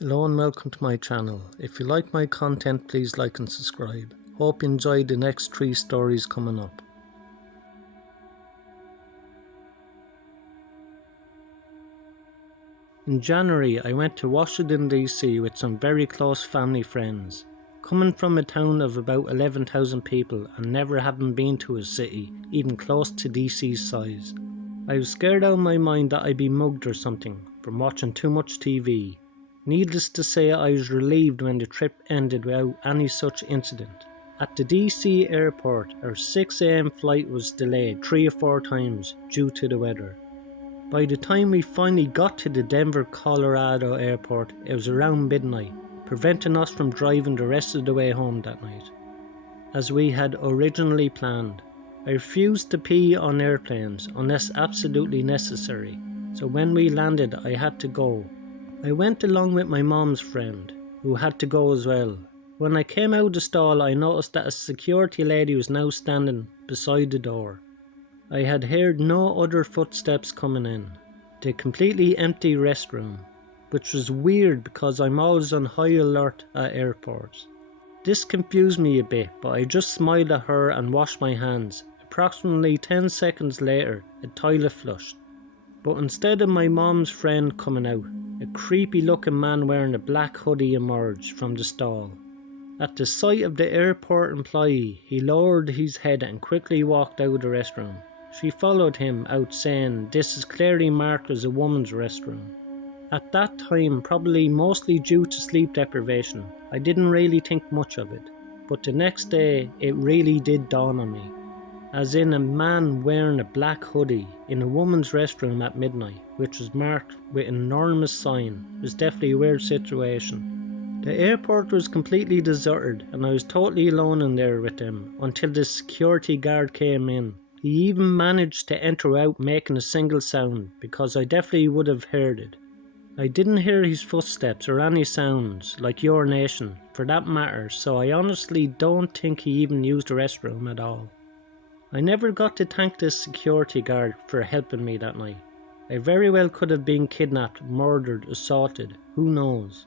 Hello and welcome to my channel. If you like my content, please like and subscribe. Hope you enjoy the next 3 stories coming up. In January, I went to Washington DC with some very close family friends. Coming from a town of about 11,000 people and never having been to a city even close to DC's size, I was scared out of my mind that I'd be mugged or something from watching too much TV. Needless to say, I was relieved when the trip ended without any such incident. At the DC airport, our 6 AM flight was delayed 3 or 4 times due to the weather. By the time we finally got to the Denver, Colorado airport, it was around midnight, preventing us from driving the rest of the way home that night, as we had originally planned. I refused to pee on airplanes unless absolutely necessary, so when we landed I had to go. I went along with my mom's friend, who had to go as well. When I came out of the stall, I noticed that a security lady was now standing beside the door. I had heard no other footsteps coming in. The completely empty restroom, which was weird because I'm always on high alert at airports. This confused me a bit, but I just smiled at her and washed my hands. Approximately 10 seconds later, a toilet flushed. But instead of my mom's friend coming out, a creepy looking man wearing a black hoodie emerged from the stall. At the sight of the airport employee, he lowered his head and quickly walked out of the restroom. She followed him out saying this is clearly marked as a woman's restroom. At that time, probably mostly due to sleep deprivation, I didn't really think much of it. But the next day, it really did dawn on me. As in a man wearing a black hoodie in a woman's restroom at midnight, which was marked with an enormous sign, was definitely a weird situation. The airport was completely deserted and I was totally alone in there with them until the security guard came in. He even managed to enter without making a single sound because I definitely would have heard it. I didn't hear his footsteps or any sounds like urination for that matter, so I honestly don't think he even used the restroom at all. I never got to thank this security guard for helping me that night. I very well could have been kidnapped, murdered, assaulted, who knows.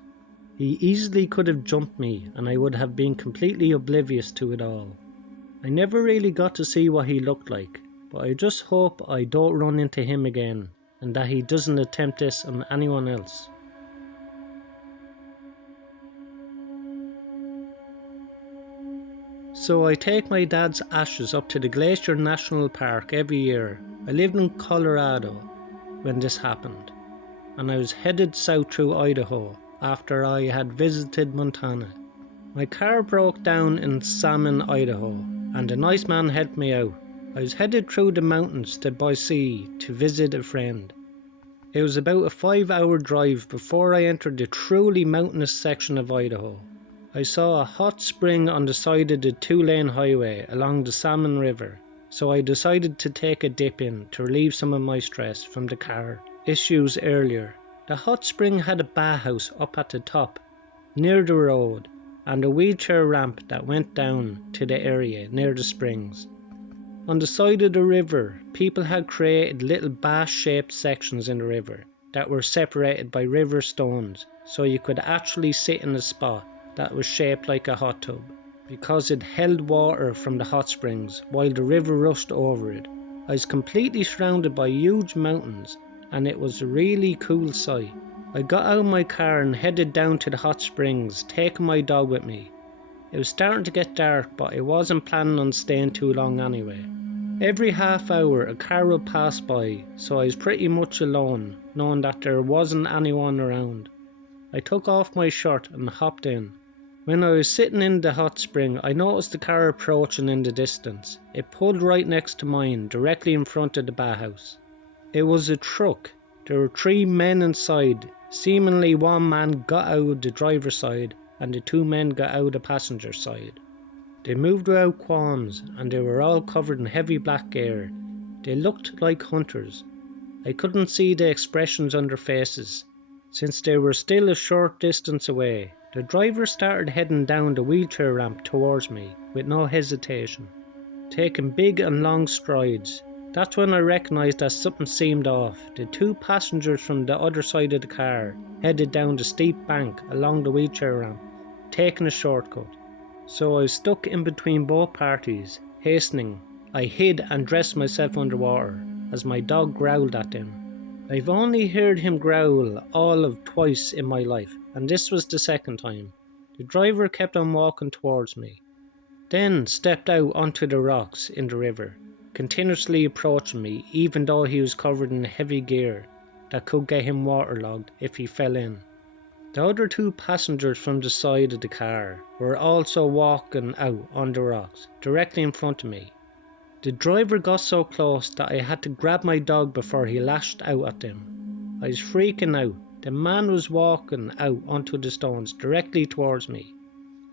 He easily could have jumped me and I would have been completely oblivious to it all. I never really got to see what he looked like, but I just hope I don't run into him again and that he doesn't attempt this on anyone else. So I take my dad's ashes up to the Glacier National Park every year. I lived in Colorado when this happened, and I was headed south through Idaho after I had visited Montana. My car broke down in Salmon, Idaho, and a nice man helped me out. I was headed through the mountains to Boise to visit a friend. It was about a 5-hour drive before I entered the truly mountainous section of Idaho. I saw a hot spring on the side of the 2-lane highway along the Salmon River, so I decided to take a dip in to relieve some of my stress from the car issues earlier. The hot spring had a bathhouse up at the top, near the road, and a wheelchair ramp that went down to the area near the springs. On the side of the river, people had created little bath-shaped sections in the river that were separated by river stones, so you could actually sit in a spot that was shaped like a hot tub, because it held water from the hot springs while the river rushed over it. I was completely surrounded by huge mountains and it was a really cool sight. I got out of my car and headed down to the hot springs, taking my dog with me. It was starting to get dark, but I wasn't planning on staying too long anyway. Every half hour a car would pass by, so I was pretty much alone, knowing that there wasn't anyone around. I took off my shirt and hopped in. When I was sitting in the hot spring, I noticed the car approaching in the distance. It pulled right next to mine, directly in front of the bathhouse. It was a truck. There were 3 men inside. Seemingly one man got out of the driver's side and the 2 men got out of the passenger side. They moved without qualms and they were all covered in heavy black gear. They looked like hunters. I couldn't see the expressions on their faces, since they were still a short distance away. The driver started heading down the wheelchair ramp towards me with no hesitation, taking big and long strides. That's when I recognised that something seemed off. The two passengers from the other side of the car headed down the steep bank along the wheelchair ramp, taking a shortcut. So I was stuck in between both parties, hastening. I hid and dressed myself underwater as my dog growled at them. I've only heard him growl all of twice in my life, and this was the second time. The driver kept on walking towards me, then stepped out onto the rocks in the river, continuously approaching me even though he was covered in heavy gear that could get him waterlogged if he fell in. The other two passengers from the side of the car were also walking out on the rocks, directly in front of me. The driver got so close that I had to grab my dog before he lashed out at them. I was freaking out. The man was walking out onto the stones directly towards me.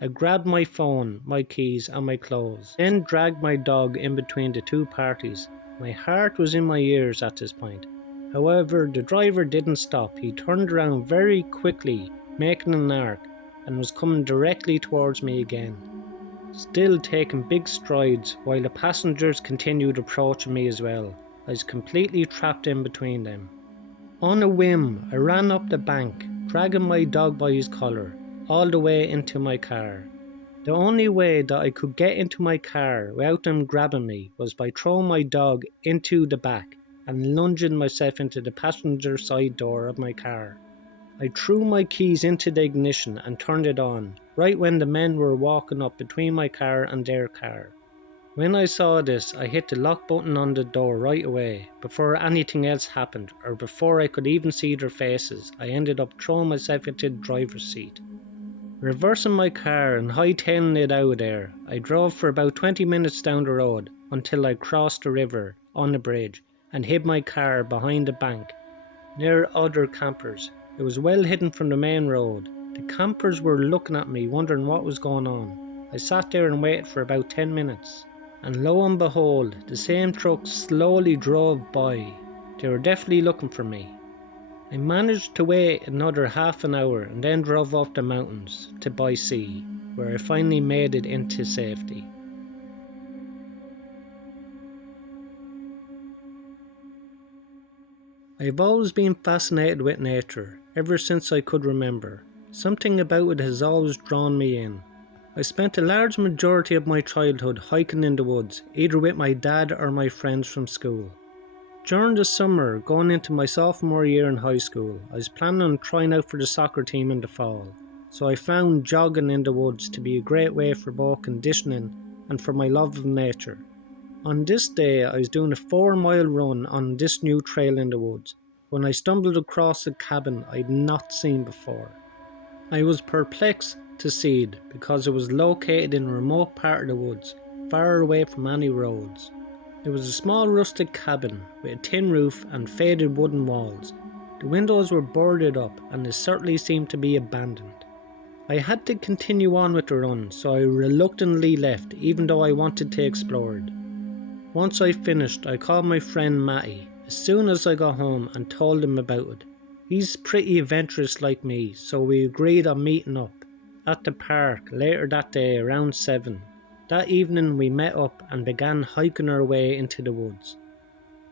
I grabbed my phone, my keys and my clothes, then dragged my dog in between the two parties. My heart was in my ears at this point. However, the driver didn't stop. He turned around very quickly, making an arc, and was coming directly towards me again, still taking big strides while the passengers continued approaching me as well. I was completely trapped in between them. On a whim, I ran up the bank, dragging my dog by his collar, all the way into my car. The only way that I could get into my car without them grabbing me was by throwing my dog into the back and lunging myself into the passenger side door of my car. I threw my keys into the ignition and turned it on, right when the men were walking up between my car and their car. When I saw this, I hit the lock button on the door right away. Before anything else happened, or before I could even see their faces, I ended up throwing myself into the driver's seat. Reversing my car and hightailing it out of there, I drove for about 20 minutes down the road until I crossed the river on the bridge and hid my car behind a bank near other campers. It was well hidden from the main road. The campers were looking at me, wondering what was going on. I sat there and waited for about 10 minutes, and lo and behold, the same truck slowly drove by. They were definitely looking for me. I managed to wait another half an hour and then drove up the mountains to Boise, where I finally made it into safety. I've always been fascinated with nature, ever since I could remember. Something about it has always drawn me in. I spent a large majority of my childhood hiking in the woods, either with my dad or my friends from school. During the summer, going into my sophomore year in high school, I was planning on trying out for the soccer team in the fall, so I found jogging in the woods to be a great way for both conditioning and for my love of nature. On this day, I was doing a 4-mile run on this new trail in the woods when I stumbled across a cabin I'd not seen before. I was perplexed to see it because it was located in a remote part of the woods, far away from any roads. It was a small rustic cabin with a tin roof and faded wooden walls. The windows were boarded up and it certainly seemed to be abandoned. I had to continue on with the run, so I reluctantly left even though I wanted to explore it. Once I finished, I called my friend Matty as soon as I got home and told him about it. He's pretty adventurous like me, so we agreed on meeting up at the park later that day around 7. That evening we met up and began hiking our way into the woods.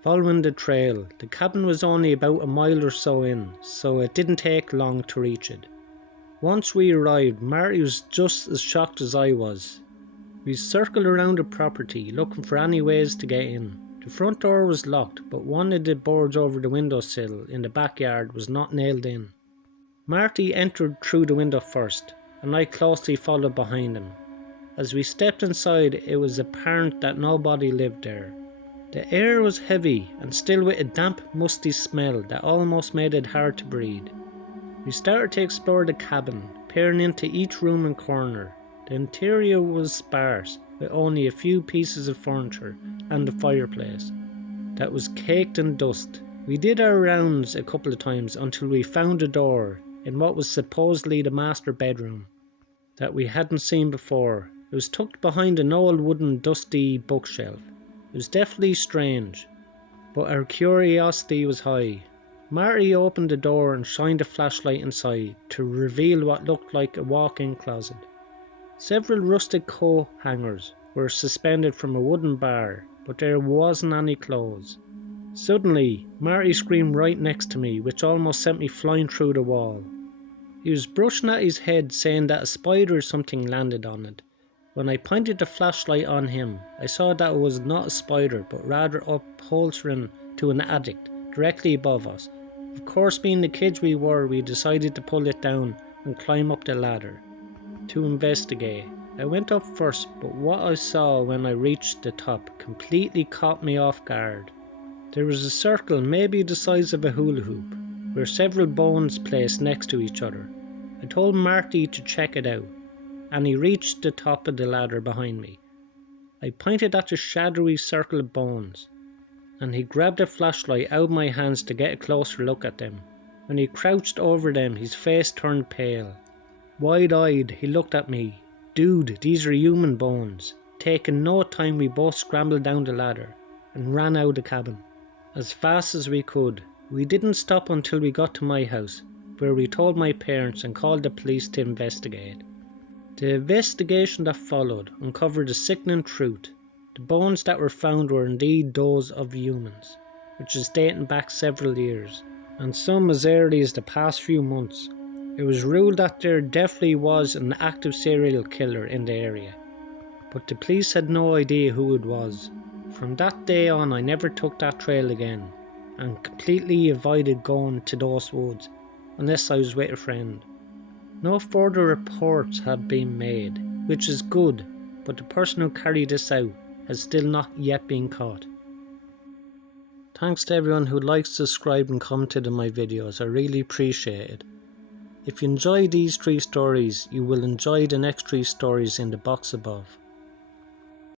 Following the trail, the cabin was only about a mile or so in, so it didn't take long to reach it. Once we arrived, Marty was just as shocked as I was. We circled around the property looking for any ways to get in. The front door was locked, but one of the boards over the windowsill in the backyard was not nailed in. Marty entered through the window first, and I closely followed behind him. As we stepped inside, it was apparent that nobody lived there. The air was heavy and still with a damp, musty smell that almost made it hard to breathe. We started to explore the cabin, peering into each room and corner. The interior was sparse, with only a few pieces of furniture and a fireplace that was caked in dust. We did our rounds a couple of times until we found a door in what was supposedly the master bedroom that we hadn't seen before. It was tucked behind an old wooden dusty bookshelf. It was definitely strange, but our curiosity was high. Marty opened the door and shined a flashlight inside to reveal what looked like a walk-in closet. Several rustic coat hangers were suspended from a wooden bar, but there wasn't any clothes. Suddenly, Marty screamed right next to me, which almost sent me flying through the wall. He was brushing at his head, saying that a spider or something landed on it. When I pointed the flashlight on him, I saw that it was not a spider, but rather upholstering to an attic directly above us. Of course, being the kids we were, we decided to pull it down and climb up the ladder to investigate. I went up first, but what I saw when I reached the top completely caught me off guard. There was a circle maybe the size of a hula hoop, where several bones placed next to each other. I told Marty to check it out, and he reached the top of the ladder behind me. I pointed at the shadowy circle of bones, and he grabbed a flashlight out of my hands to get a closer look at them. When he crouched over them, his face turned pale. Wide-eyed, he looked at me. "Dude, these are human bones." Taking no time, we both scrambled down the ladder and ran out of the cabin as fast as we could. We didn't stop until we got to my house, where we told my parents and called the police to investigate. The investigation that followed uncovered a sickening truth. The bones that were found were indeed those of humans, which is dating back several years, and some as early as the past few months. It was ruled that there definitely was an active serial killer in the area, but the police had no idea who it was. From that day on, I never took that trail again, and completely avoided going to those woods unless I was with a friend. No further reports have been made, which is good, but the person who carried this out has still not yet been caught. Thanks to everyone who likes, subscribe and commented on my videos. I really appreciate it. If you enjoy these 3 stories, you will enjoy the next 3 stories in the box above.